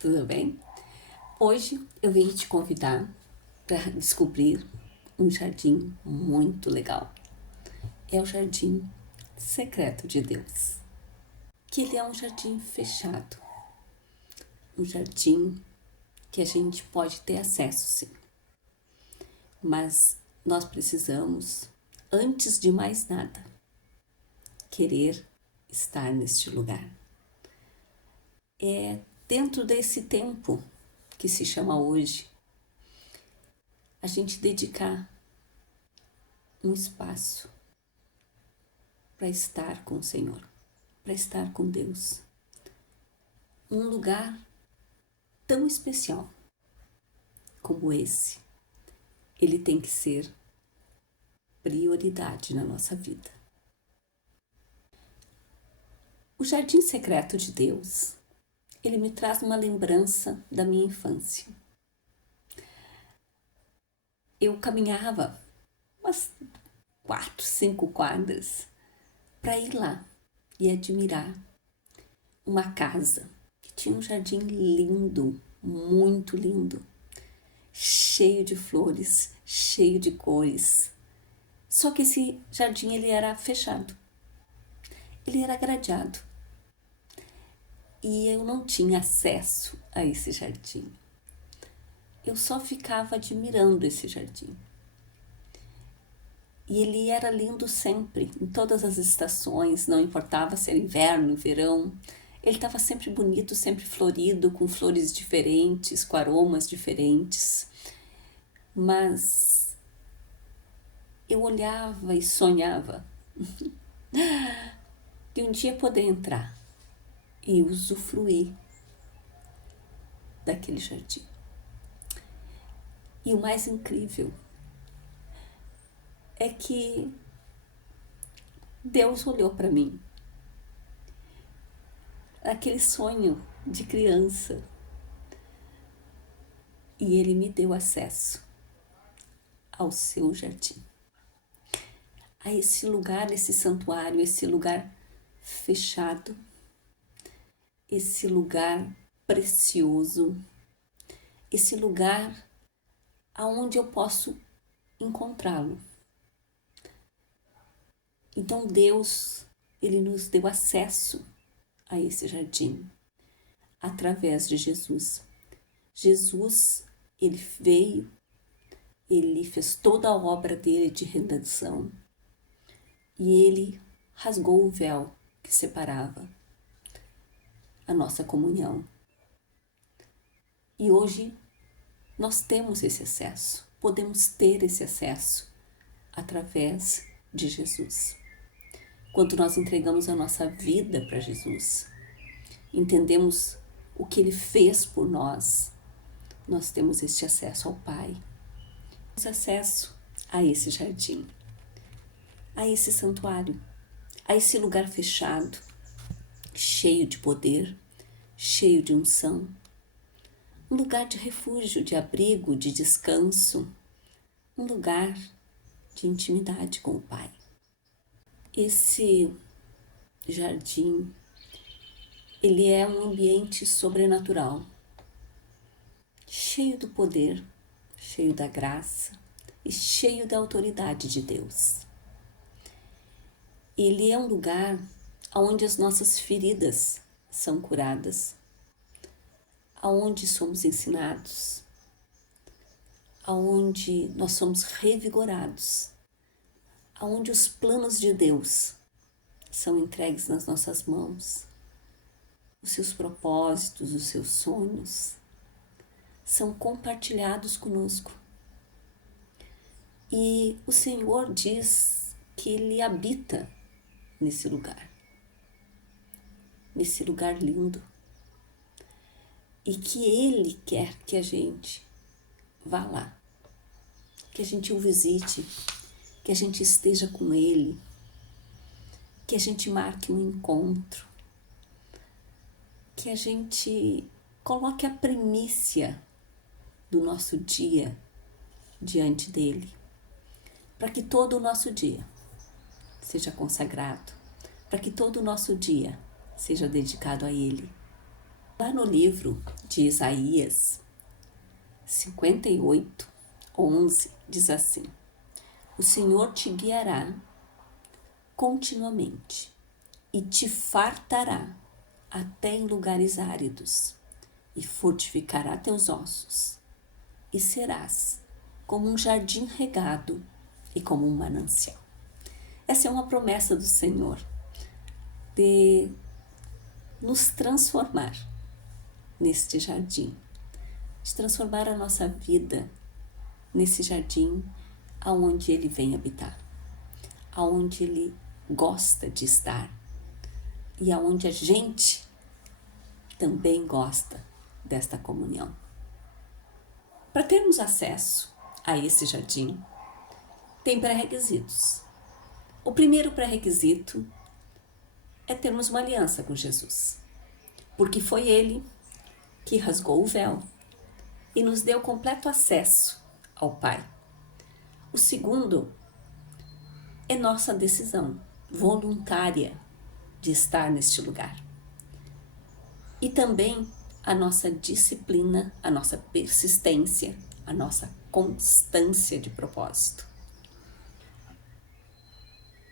tudo bem? Hoje eu vim te convidar para descobrir um jardim muito legal. É o Jardim Secreto de Deus. Que ele é um jardim fechado, um jardim que a gente pode ter acesso, sim. Mas nós precisamos, antes de mais nada, querer estar neste lugar. É dentro desse tempo que se chama hoje, a gente dedicar um espaço para estar com o Senhor, para estar com Deus. Um lugar tão especial como esse, ele tem que ser prioridade na nossa vida. O Jardim Secreto de Deus, ele me traz uma lembrança da minha infância. Eu caminhava umas 4, 5 quadras para ir lá e admirar uma casa que tinha um jardim lindo, muito lindo, cheio de flores, cheio de cores. Só que esse jardim ele era fechado, ele era gradeado e eu não tinha acesso a esse jardim. Eu só ficava admirando esse jardim. E ele era lindo sempre, em todas as estações, não importava se era inverno, verão. Ele estava sempre bonito, sempre florido, com flores diferentes, com aromas diferentes. Mas eu olhava e sonhava de um dia poder entrar e usufruir daquele jardim. E o mais incrível é que Deus olhou para mim, aquele sonho de criança, e Ele me deu acesso ao seu jardim, a esse lugar, esse santuário, esse lugar fechado, esse lugar precioso, esse lugar aonde eu posso encontrá-lo. Então Deus, Ele nos deu acesso a esse jardim através de Jesus. Jesus, Ele veio, Ele fez toda a obra dele de redenção e Ele rasgou o véu que separava a nossa comunhão. E hoje nós temos esse acesso, podemos ter esse acesso através de Jesus. Quando nós entregamos a nossa vida para Jesus, entendemos o que Ele fez por nós, nós temos este acesso ao Pai, temos acesso a esse jardim, a esse santuário, a esse lugar fechado, cheio de poder, cheio de unção, um lugar de refúgio, de abrigo, de descanso, um lugar de intimidade com o Pai. Esse jardim, ele é um ambiente sobrenatural, cheio do poder, cheio da graça e cheio da autoridade de Deus. Ele é um lugar onde as nossas feridas são curadas, aonde somos ensinados, aonde nós somos revigorados, aonde os planos de Deus são entregues nas nossas mãos, os seus propósitos, os seus sonhos são compartilhados conosco. E o Senhor diz que Ele habita nesse lugar lindo, e que Ele quer que a gente vá lá, que a gente o visite, que a gente esteja com Ele, que a gente marque um encontro, que a gente coloque a primícia do nosso dia diante dEle, para que todo o nosso dia seja consagrado, para que todo o nosso dia seja dedicado a Ele. Lá no livro de Isaías 58:11 diz assim: o Senhor te guiará continuamente e te fartará até em lugares áridos e fortificará teus ossos e serás como um jardim regado e como um manancial. Essa é uma promessa do Senhor de nos transformar neste jardim, de transformar a nossa vida nesse jardim aonde Ele vem habitar, aonde Ele gosta de estar e aonde a gente também gosta desta comunhão. Para termos acesso a esse jardim, tem pré-requisitos. O primeiro pré-requisito é termos uma aliança com Jesus, porque foi Ele que rasgou o véu e nos deu completo acesso ao Pai. O segundo é nossa decisão voluntária de estar neste lugar. E também a nossa disciplina, a nossa persistência, a nossa constância de propósito.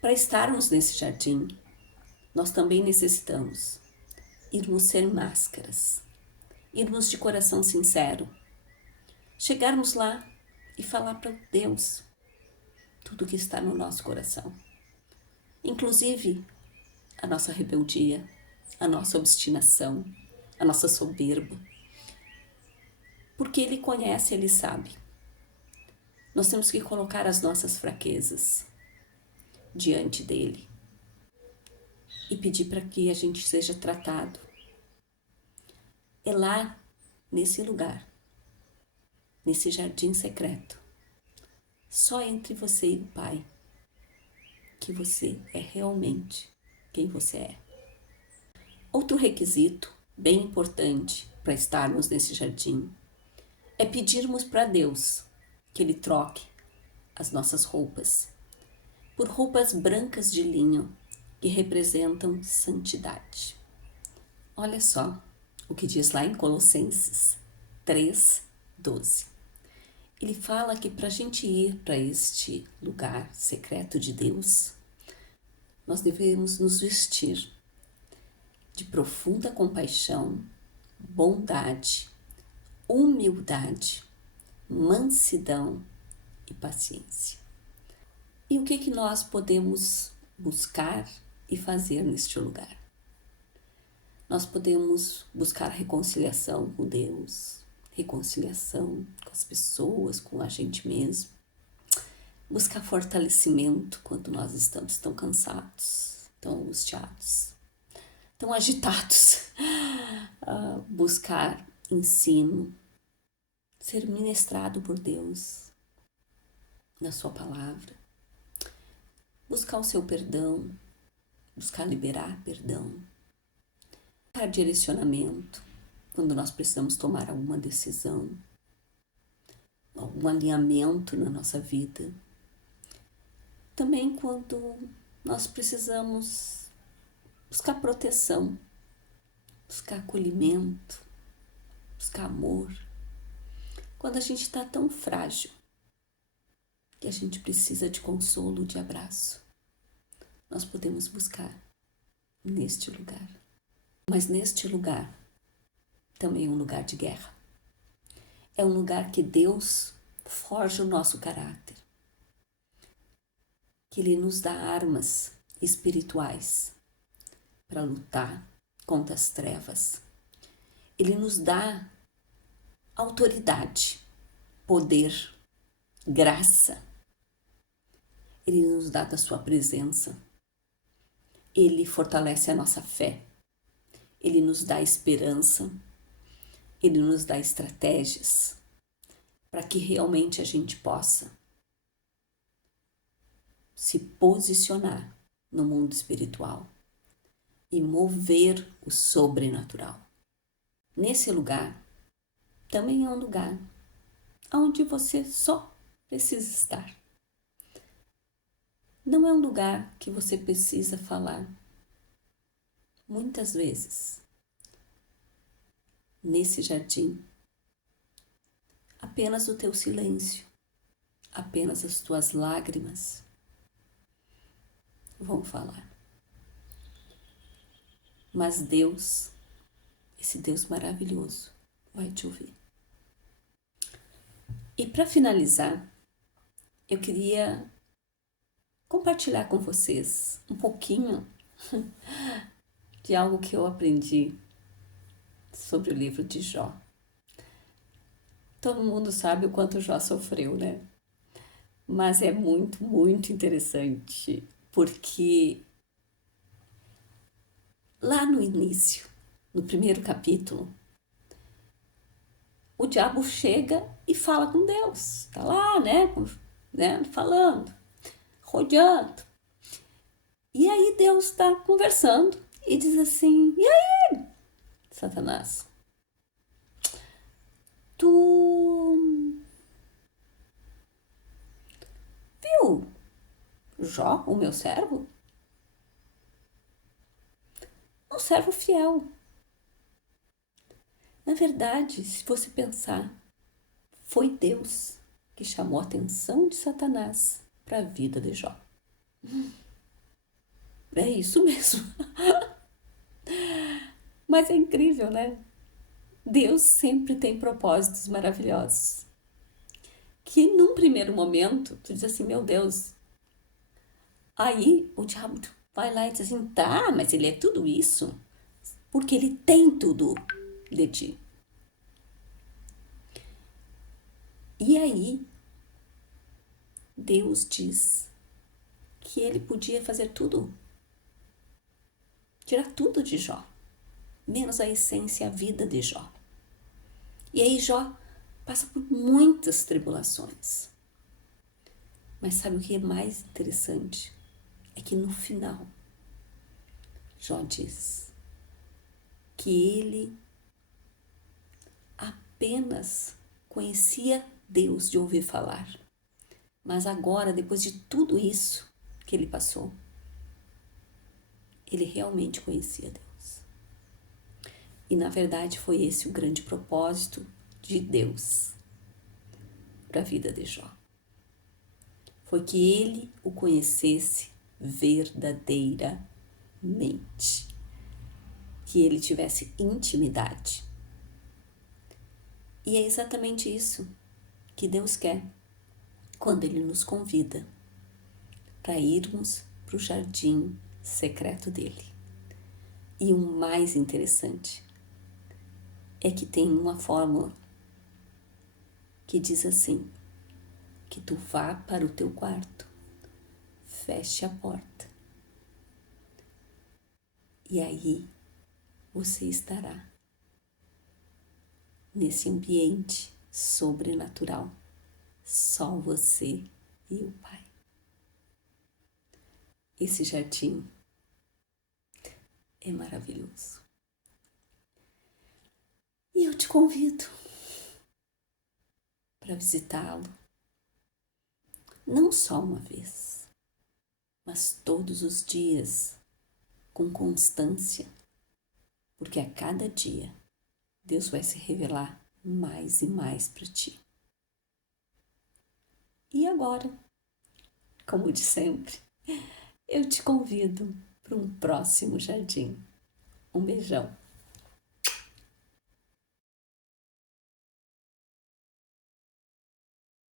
Para estarmos nesse jardim, nós também necessitamos irmos sem máscaras, irmos de coração sincero, chegarmos lá e falar para Deus tudo que está no nosso coração, inclusive a nossa rebeldia, a nossa obstinação, a nossa soberba, porque Ele conhece, Ele sabe. Nós temos que colocar as nossas fraquezas diante dEle e pedir para que a gente seja tratado. É lá, nesse lugar, nesse jardim secreto, só entre você e o Pai, que você é realmente quem você é. Outro requisito bem importante para estarmos nesse jardim é pedirmos para Deus que Ele troque as nossas roupas por roupas brancas de linho que representam santidade. Olha só o que diz lá em Colossenses 3:12. Ele fala que para a gente ir para este lugar secreto de Deus, nós devemos nos vestir de profunda compaixão, bondade, humildade, mansidão e paciência. E o que nós podemos buscar e fazer neste lugar? Nós podemos buscar reconciliação com Deus, reconciliação com as pessoas, com a gente mesmo, buscar fortalecimento quando nós estamos tão cansados, tão angustiados, tão agitados, buscar ensino, ser ministrado por Deus na sua palavra, buscar o seu perdão, buscar liberar perdão, buscar direcionamento quando nós precisamos tomar alguma decisão, algum alinhamento na nossa vida. Também quando nós precisamos buscar proteção, buscar acolhimento, buscar amor. Quando a gente está tão frágil que a gente precisa de consolo, de abraço, nós podemos buscar neste lugar. Mas neste lugar também é um lugar de guerra. É um lugar que Deus forja o nosso caráter, que Ele nos dá armas espirituais para lutar contra as trevas. Ele nos dá autoridade, poder, graça. Ele nos dá da sua presença. Ele fortalece a nossa fé. Ele nos dá esperança. Ele nos dá estratégias para que realmente a gente possa se posicionar no mundo espiritual e mover o sobrenatural. Nesse lugar, também é um lugar onde você só precisa estar. Não é um lugar que você precisa falar. Muitas vezes, nesse jardim, apenas o teu silêncio, apenas as tuas lágrimas vão falar. Mas Deus, esse Deus maravilhoso, vai te ouvir. E para finalizar, eu queria compartilhar com vocês um pouquinho de algo que eu aprendi sobre o livro de Jó. Todo mundo sabe o quanto Jó sofreu, né? Mas é muito, muito interessante, porque lá no início, no primeiro capítulo, o diabo chega e fala com Deus. Tá lá, né, falando, rodeando. E aí Deus está conversando e diz assim: e aí, Satanás? Tu viu Jó, o meu servo? Um servo fiel. Na verdade, se você pensar, foi Deus que chamou a atenção de Satanás para a vida de Jó. É isso mesmo. Mas é incrível, né? Deus sempre tem propósitos maravilhosos. Que num primeiro momento, tu diz assim, meu Deus. Aí o diabo vai lá e diz assim, tá, mas ele é tudo isso porque ele tem tudo de ti. E aí, Deus diz que ele podia fazer tudo, tirar tudo de Jó, menos a essência, a vida de Jó. E aí Jó passa por muitas tribulações. Mas sabe o que é mais interessante? É que no final, Jó diz que ele apenas conhecia Deus de ouvir falar. Mas agora, depois de tudo isso que ele passou, ele realmente conhecia Deus. E na verdade foi esse o grande propósito de Deus para a vida de Jó. Foi que ele o conhecesse verdadeiramente. Que ele tivesse intimidade. E é exatamente isso que Deus quer quando ele nos convida para irmos para o jardim secreto dele. E o mais interessante é que tem uma fórmula que diz assim, que tu vá para o teu quarto, feche a porta e aí você estará nesse ambiente sobrenatural, só você e o Pai. Esse jardim é maravilhoso. E eu te convido para visitá-lo, não só uma vez, mas todos os dias, com constância, porque a cada dia Deus vai se revelar mais e mais para ti. E agora, como de sempre, eu te convido para um próximo jardim. Um beijão.